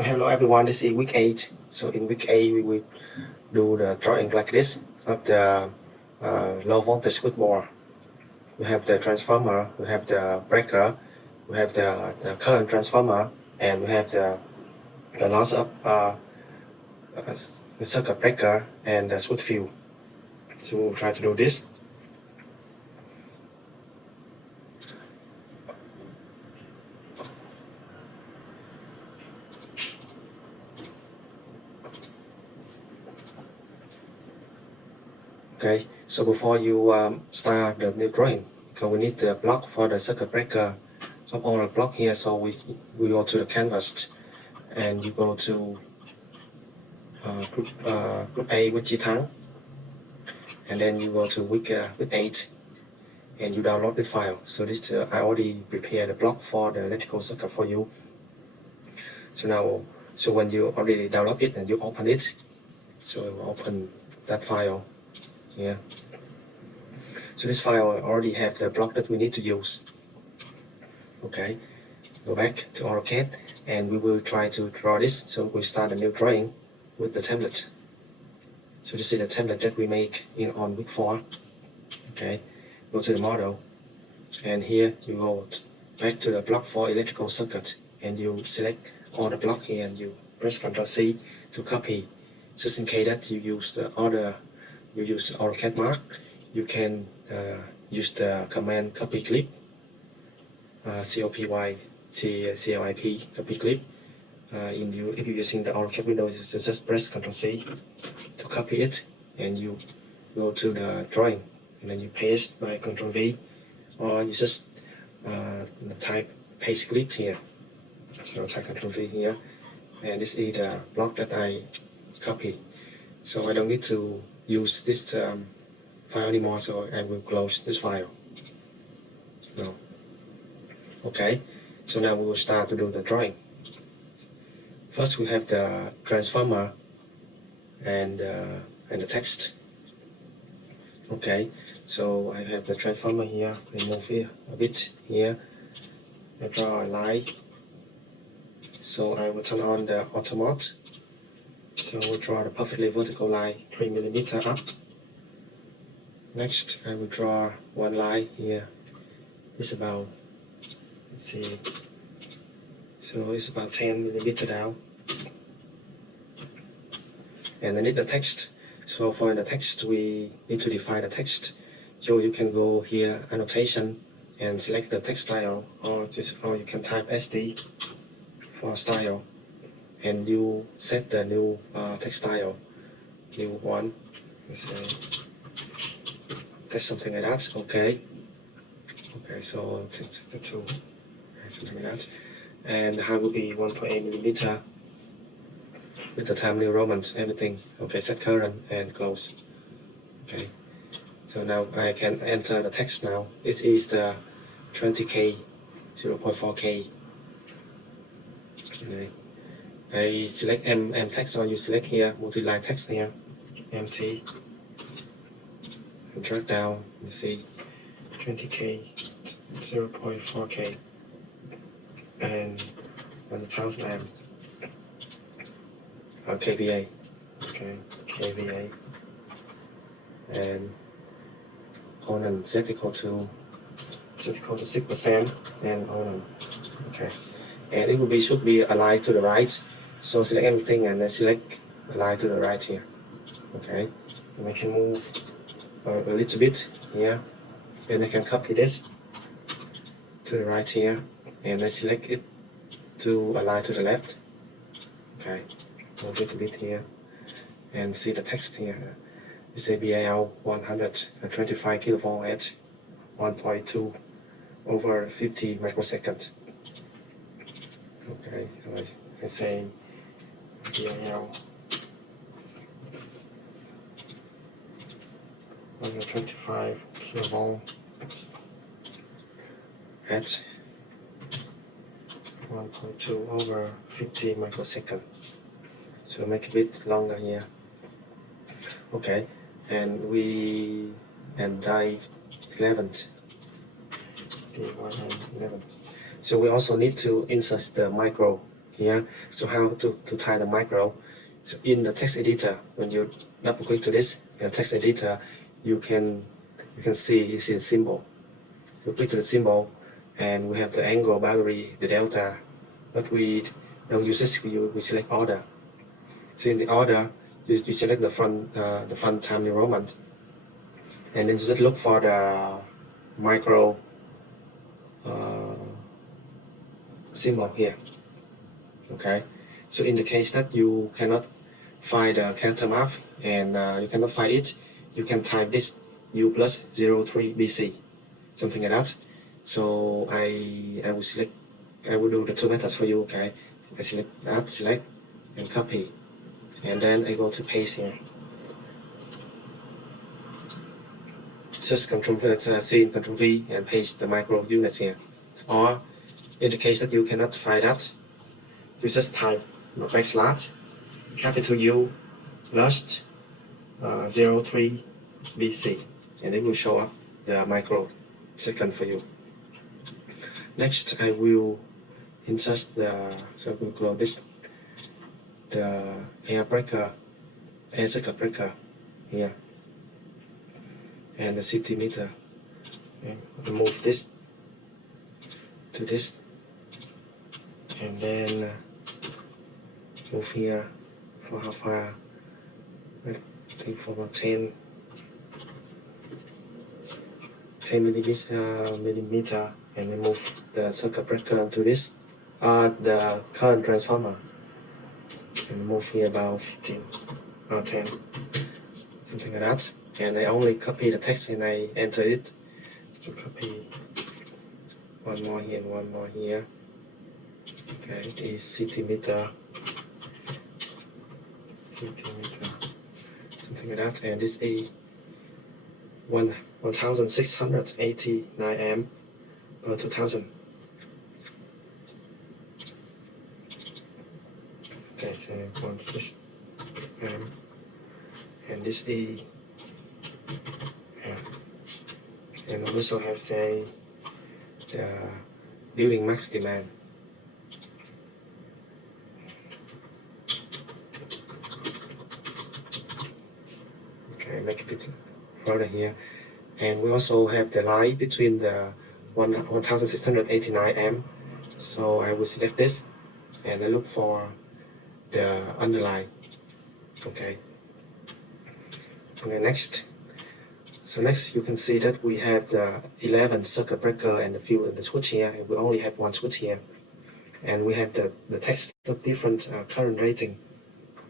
So hello everyone, this is week 8. So in week 8 we will do the drawing like this of the low voltage switchboard. We have the transformer, we have the breaker, we have the current transformer, and we have the loss of the circuit breaker and the switch field. So we'll try to do this. Okay, so before you start the new drawing, so we need the block for the circuit breaker of all the block here. So we go to the canvas, and you go to group A with G-Tang, and then you go to week 8, and you download the file. So this I already prepared the block for the electrical circuit for you. So now, so when you already download it and you open it, so it will open that file here. So this file already have the block that we need to use. Okay, go back to AutoCAD and we will try to draw this. So we start a new drawing with the template. So this is the template that we make on week 4. Okay, go to the model, and here you go back to the block for electrical circuit, and you select all the block here and you press Ctrl C to copy. Just in case that you use the other, you use AutoCAD mark, you can use the command copy clip, COPY CLIP, copy clip. If you're using the AutoCAD window, you just press Ctrl C to copy it, and you go to the drawing, and then you paste by Ctrl V, or you just type paste clip here. So type Ctrl V here, and this is the block that I copy. So I don't need to use this file anymore, so I will close this file. No. Okay, so now we will start to do the drawing. First we have the transformer and the text. Okay, so I have the transformer here. Remove here a bit here. I draw a line. So I will turn on the auto mode. So I will draw the perfectly vertical line 3 mm up. Next, I will draw one line here. It's about, let's see, so it's about 10 mm down. And I need the text. So for the text, we need to define the text. So you can go here, annotation, and select the text style, or you can type SD for style, and you set the new text style, new one. Let's say that's something like that. Okay. Okay, so 62. Okay, something like that. And the height will be 1.8 mm. With the time New Roman, everything's okay. Set current and close. Okay, so now I can enter the text now. It is the 20K, 0.4K. Okay. I select M text, or you select here multi-line text here, MT, and drag down. You see 20K, 0.4K, and 1,000 amps. KVA, okay, KVA, and on and set equal to 6%, and on, okay, and it will be should be aligned to the right. So select everything and then select align to the right here. Okay, and I can move a little bit here, and I can copy this to the right here, and I select it to align to the left. Okay. A little bit here, and see the text here. It's a BAL 125 kV at 1.2 over 50 microseconds. Okay, so I say BAL 125 kV at 1.2 over 50 microseconds. So make a bit longer here. Okay, and die 11th. D1 and 11th. So we also need to insert the micro here. So how to tie the micro? So in the text editor, when you double click to this text editor, you can see the symbol. You click to the symbol, and we have the angle boundary, the delta, but we don't use this. We select order. So in the order, you select the font time New Roman, and then just look for the micro symbol here. Okay, so in the case that you cannot find the character map and you cannot find it, you can type this U plus 03 BC, something like that. So I will do the two methods for you. Okay, I select that, select and copy, and then I go to paste here. Just Control V and paste the micro unit here. Or in the case that you cannot find that, you just type backslash capital U plus 03 BC, and it will show up the microsecond for you. Next, I will insert so we'll close this, the air circuit breaker here, and the centimeter. And move this to this, and then move here for how far? I think for about 10 millimeter, and then move the circuit breaker to this, the current transformer, and move here about 15 or 10, something like that. And I only copy the text and I enter it. So copy one more here and one more here. Okay, it is centimeter, something like that, and this is 1689 amp per 2000. Okay, so 16 amp, and this is and also have say the building max demand. Okay, make a bit further here, and we also have the line between the 1689 amp. So I will select this and I look for the underline. Okay. Okay, next. So next you can see that we have the 11 circuit breaker and the few in the switch here, and we only have one switch here. And we have the text of different current rating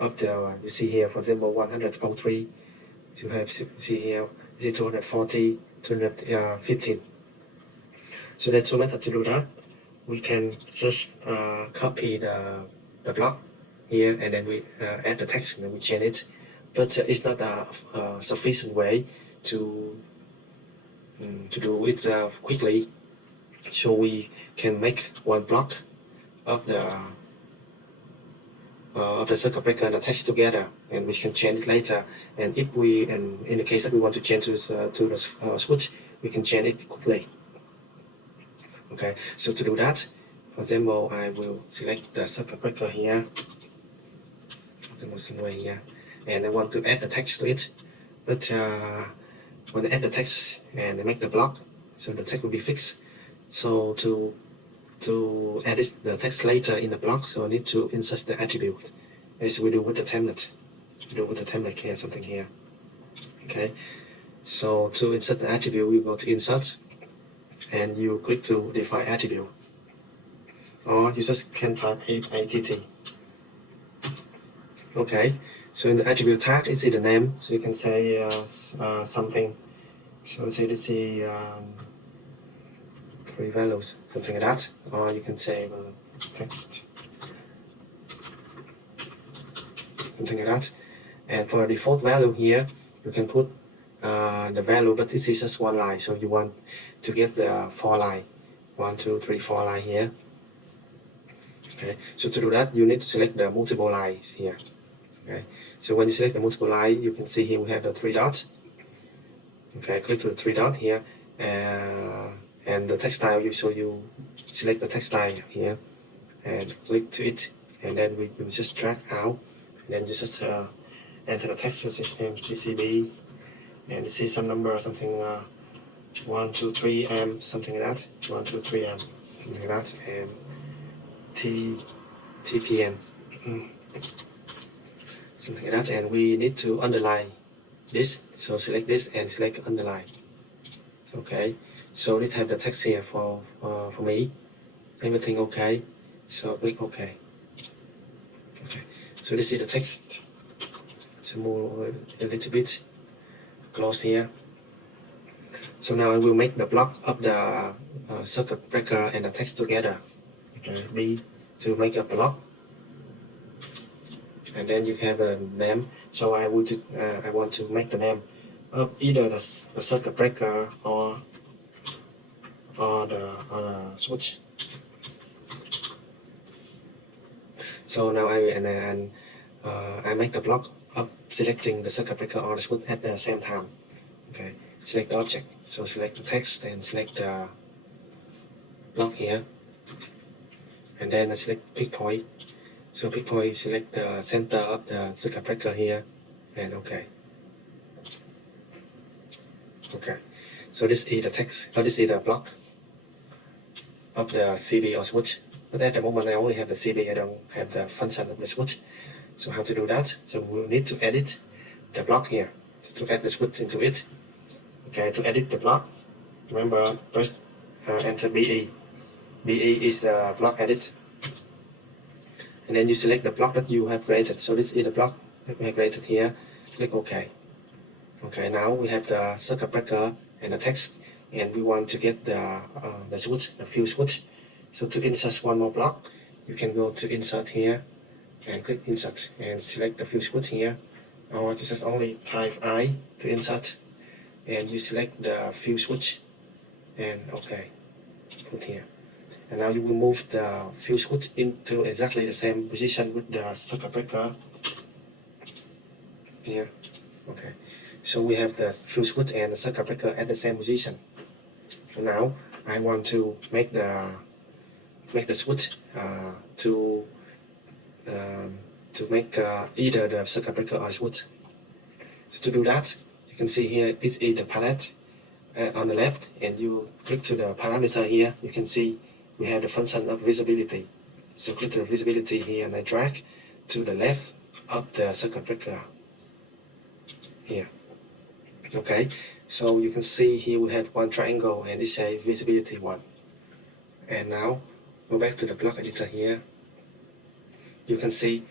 up to, you see here, for example, 103. So you have, see here, this is 240, 215. So there's two methods to do that. We can just copy the block here, and then we add the text and then we change it. But it's not a sufficient way to do it quickly. So we can make one block of the circuit breaker and the text together, and we can change it later. And if we, and in the case that we want to change to the switch, we can change it quickly. Okay, so to do that, for example, I will select the circuit breaker here, somewhere here, and I want to add the text to it. But when I add the text and I make the block, so the text will be fixed. So to edit the text later in the block, so I need to insert the attribute, as we do with the template. We do with the template here, something here. Okay, so to insert the attribute, we go to Insert, and you click to define attribute, or you just can type ATT. Okay, so in the attribute tag, you see the name, so you can say something. So let's say this is 3 values, something like that, or you can say text, something like that. And for the default value here, you can put the value, but this is just one line, so you want to get the 4 line, 1, 2, 3, 4 line here. Okay, so to do that, you need to select the multiple lines here. Okay, so when you select the multiple line, you can see here we have the 3 dots. Okay, click to the 3 dot here, and the text style. So you select the text style here, and click to it, and then we just drag out, and then you just enter the text system CCB, and you see some number, something 1, 2, 3 M, something like that, 1, 2, 3 M, something like that, and TPN, something like that, and we need to underline this, so select this and select underline. Okay, so let's have the text here for me, everything okay, so click OK. Okay, so this is the text. So move a little bit close here. So now I will make the block of the circuit breaker and the text together. Okay, B to make a block, and then you have a name. So I want to make the name of either the circuit breaker or the switch. So now I make the block of selecting the circuit breaker or the switch at the same time. Okay, select the object. So select the text and select the block here, and then I select pick point. So pick point, select the center of the circuit breaker here, and OK. Okay, so this is the text, or this is the block of the CB or switch. But at the moment I only have the CB, I don't have the function of the switch. So how to do that? So we'll need to edit the block here, to add the switch into it. Okay, to edit the block, remember, press enter BE. BE is the block edit. And then you select the block that you have created. So this is the block that we have created here. Click OK. Okay, now we have the circuit breaker and the text, and we want to get the switch, the fuse switch. So to insert one more block, you can go to insert here and click insert and select the fuse switch here, or just only type I to insert, and you select the fuse switch and OK, put here. And now you will move the fuse switch into exactly the same position with the circuit breaker here. Okay, so we have the fuse switch and the circuit breaker at the same position. So now I want to make the switch to make either the circuit breaker or switch. So to do that, you can see here this is the palette on the left, and you click to the parameter here. You can see we have the function of visibility. So click to the visibility here, and I drag to the left of the circuit breaker here. Okay, so you can see here we have one triangle, and it's a visibility one. And now go back to the block editor here. You can see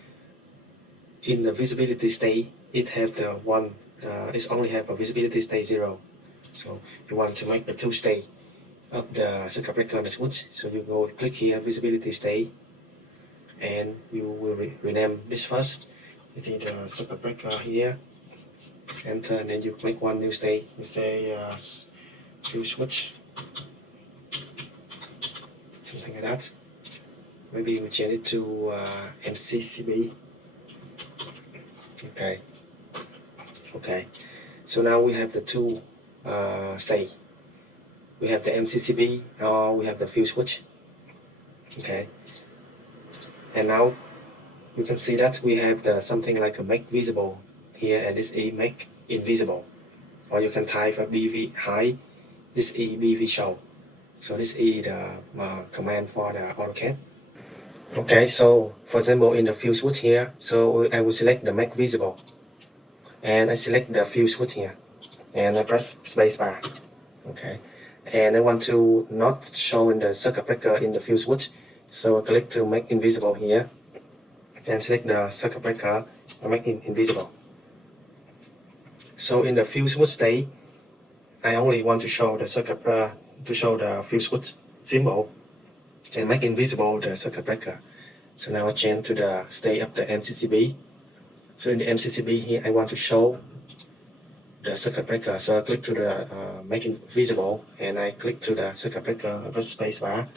in the visibility state it has the one. It only have a visibility state 0. So you want to make the 2 state of the circuit breaker and the switch. So you go click here, visibility state, and you will rename this first. It is the circuit breaker here. Enter, and then you make one new state. You say fuse switch, something like that. Maybe we change it to MCCB. Okay. Okay. So now we have the 2 state. We have the MCCB, or we have the fuse switch. Okay. And now you can see that we have the something like a make visible here, and this is make invisible. Or you can type a BV hide, this is BV show. So this is the command for the AutoCAD. Okay, so for example in the fuse switch here, so I will select the make visible, and I select the fuse switch here, and I press spacebar. Okay, and I want to not show in the circuit breaker in the fuse switch, so I click to make invisible here, and select the circuit breaker and make it invisible. So in the fuse switch state, I only want to show the circuit to show the fuse switch symbol and make invisible the circuit breaker. So now I change to the state of the MCCB. So in the MCCB here, I want to show the circuit breaker. So I click to the make it visible, and I click to the circuit breaker, I press spacebar,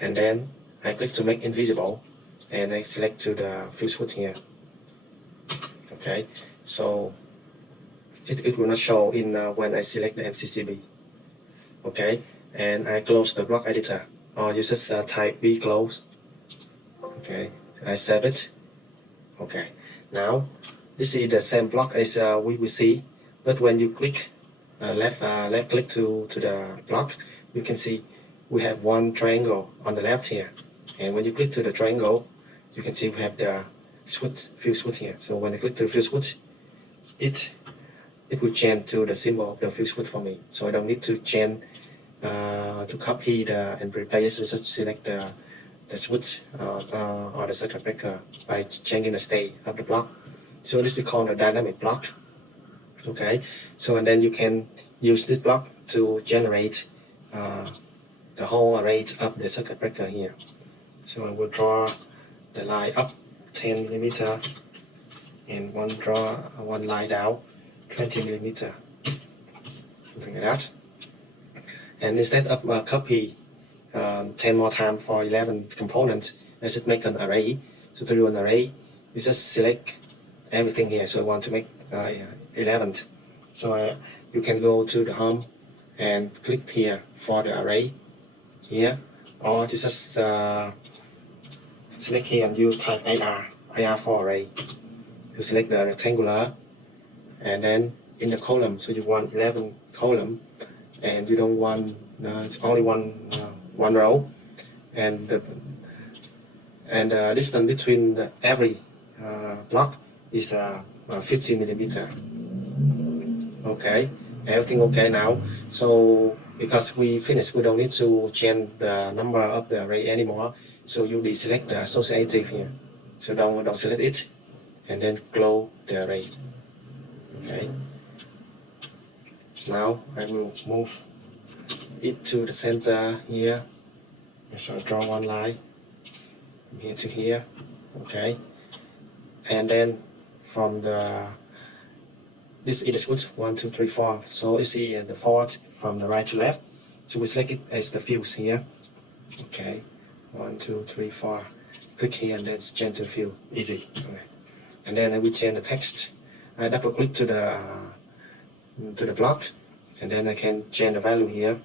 and then I click to make invisible, and I select to the fuse switch here. Okay, so it will not show in when I select the MCCB. Okay, and I close the block editor, or you just type B close. Okay, I save it. Okay, now this is the same block as we will see, but when you click left click to the block, you can see we have one triangle on the left here, and when you click to the triangle, you can see we have the fill switch here. So when I click to the fill switch, it will change to the symbol of the fill switch for me. So I don't need to change to copy and replace. Just select the switch or the circuit breaker by changing the state of the block. So this is called a dynamic block. Okay, so and then you can use this block to generate the whole array of the circuit breaker here. So I will draw the line up 10 millimeter and draw one line down 20 millimeter, something like that. And instead of copy 10 more times for 11 components, let's just make an array. So to do an array, you just select everything here. So I want to make 11. So you can go to the home and click here for the array here, or you just select here and you type AR for array. You select the rectangular, and then in the column, so you want 11 column, and you don't want it's only one row, and the distance between every block is 50 millimeter. Okay, everything okay now. So because we finished, we don't need to change the number of the array anymore. So you deselect the associative here. So don't select it, and then close the array. Okay. Now I will move it to the center here. So I draw one line from here to here. Okay. And then from this is the switch 1, 2, 3, 4. So you see the fourth from the right to left. So we select it as the fuse here. Okay. 1, 2, 3, 4. Click here and then change to field. Easy. Okay. And then I will change the text. I double click to the block, and then I can change the value here.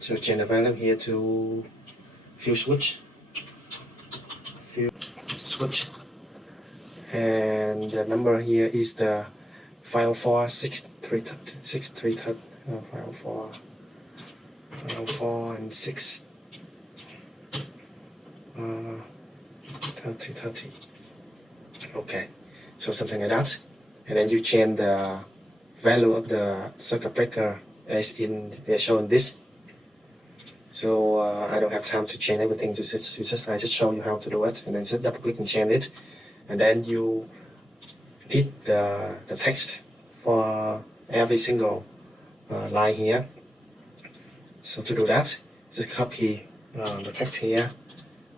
So change the value here to field switch. And the number here is the 54633 504 and 6 30. Okay, so something like that, and then you change the value of the circuit breaker as shown this. So I don't have time to change everything. I just show you how to do it, and then just double click and change it, and then you hit the text for every single line here. So to do that, just copy the text here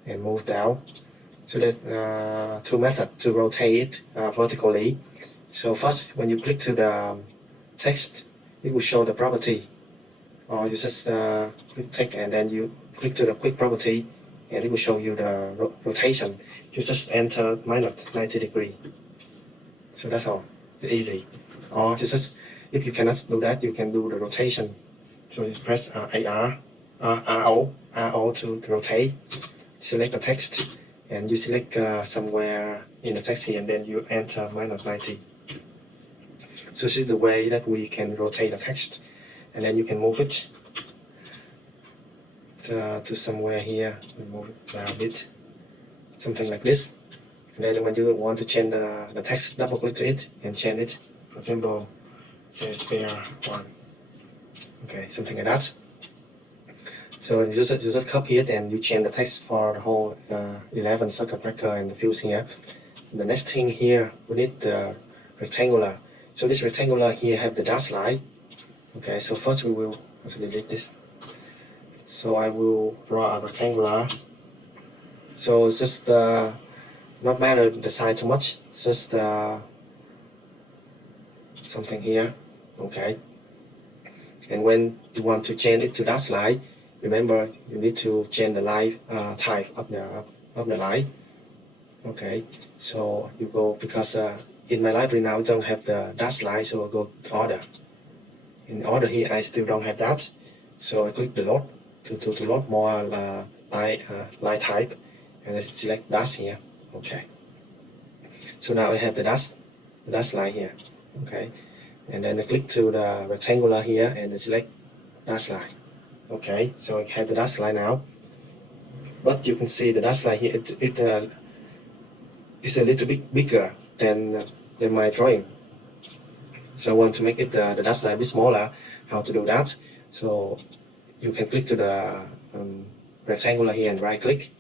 and move down. So there's two methods to rotate it vertically. So first, when you click to the text, it will show the property. Or you just click text and then you click to the quick property, and it will show you the rotation. You just enter minus 90 degree. So that's all. It's easy. Or you just, if you cannot do that, you can do the rotation. So you press RO to rotate. Select the text, and you select somewhere in the text here, and then you enter minus 90. So this is the way that we can rotate the text, and then you can move it to somewhere here. We move it down a bit, something like this. And then when you want to change the text, double click to it and change it. For example, say spare 1. Okay, something like that. So you just copy it and you change the text for the whole 11 circuit breaker and the fuse here. The next thing here, we need the rectangular. So this rectangular here have the dash line. Okay, so first we will also delete this. So I will draw a rectangular. So it's just not matter the size too much, just something here. Okay. And when you want to change it to dash line, remember you need to change the line type of the line. Okay, so you go, because in my library now I don't have the dash line, so I go to order. In order here I still don't have that, so I click the load to load more line type, and then select dash here. Okay. So now I have the dash line here. Okay. And then I click to the rectangular here and then select dash line. Okay. So I have the dash line now. But you can see the dash line here. It's a little bit bigger than my drawing. So I want to make it the dash line a bit smaller. How to do that? So you can click to the rectangular here and right click.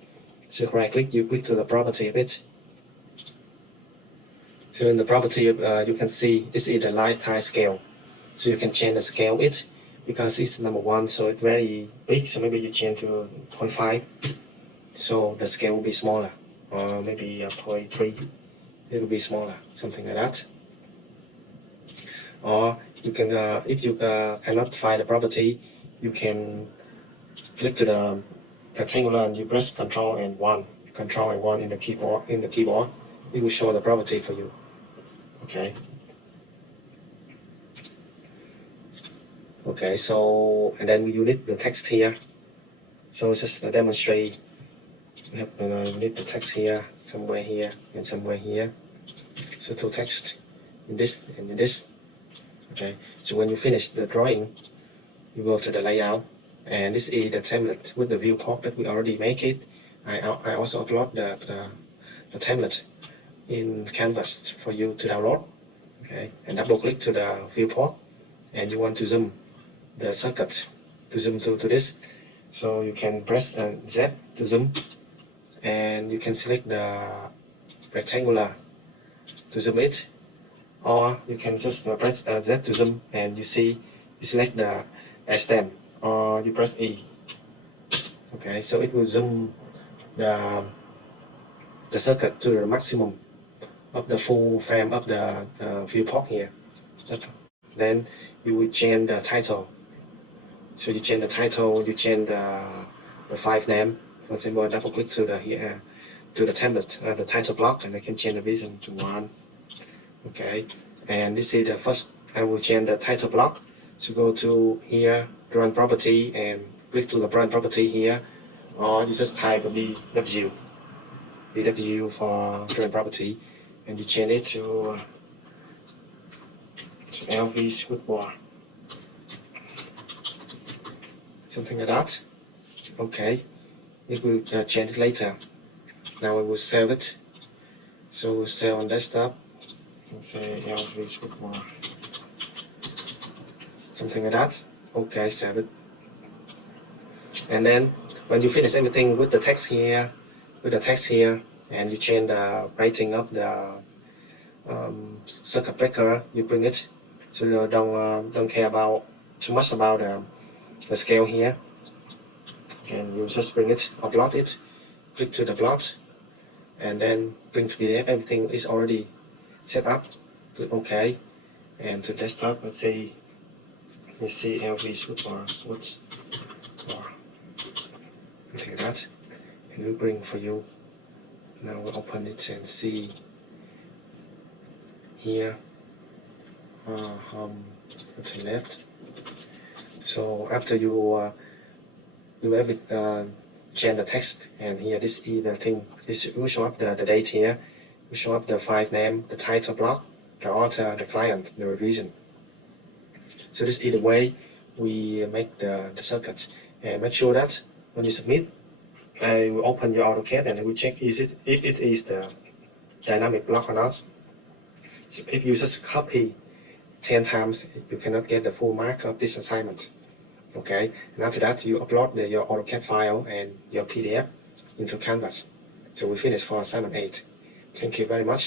So right click, you click to the property of it. So in the property, you can see this is the line type scale. So you can change the scale of it because it's number 1, so it's very big. So maybe you change to 0.5. So the scale will be smaller, or maybe 0.3. It will be smaller, something like that. Or you can, if you cannot find the property, you can click to the rectangular and you press Control and 1 in the keyboard. It will show the property for you. Okay. Okay. So and then you need the text here. So just to demonstrate, you have you need the text here, somewhere here, and somewhere here. So to text in this and in this. Okay. So when you finish the drawing, you go to the layout. And this is the template with the viewport that we already make it. I also upload the template in Canvas for you to download. Okay, and double click to the viewport, and you want to zoom the circuit to zoom to this. So you can press Z to zoom, and you can select the rectangular to zoom it, or you can just press Z to zoom, and you select the stem. Or you press E. Okay, so it will zoom the circuit to the maximum of the full frame of the viewport here. Then you will change the title. So you change the title, you change the file name. For example, double click to the here to the template, the title block, and I can change the reason to 1. Okay, and this is the first. I will change the title block. So go to here, drawing property, and click to the drawing property here, or you just type DW for drawing property, and you change it to LV Switchboard, something like that. Okay, it will change it later. Now I will save it. So we'll save on desktop. You can say LV Switchboard. Something like that. Okay, save it. And then when you finish everything with the text here, and you change the rating of the circuit breaker, you bring it. So you don't care about too much about the scale here. And you just bring it, upload it, click to the upload, and then bring to PDF. Everything is already set up. Okay, and to desktop, let's see LV Switchboard, something like that, and we bring for you. Now we'll open it and see here, to the left. So after you do everything, change the text, and here this is the thing. This will show up the date here. Will show up the file name, the title block, the author, the client, the revision. So this is the way we make the circuit. And make sure that when you submit, I will open your AutoCAD and I will check if it is the dynamic block or not. So if you just copy 10 times, you cannot get the full mark of this assignment. Okay, and after that you upload your AutoCAD file and your PDF into Canvas. So we finish for assignment 8. Thank you very much.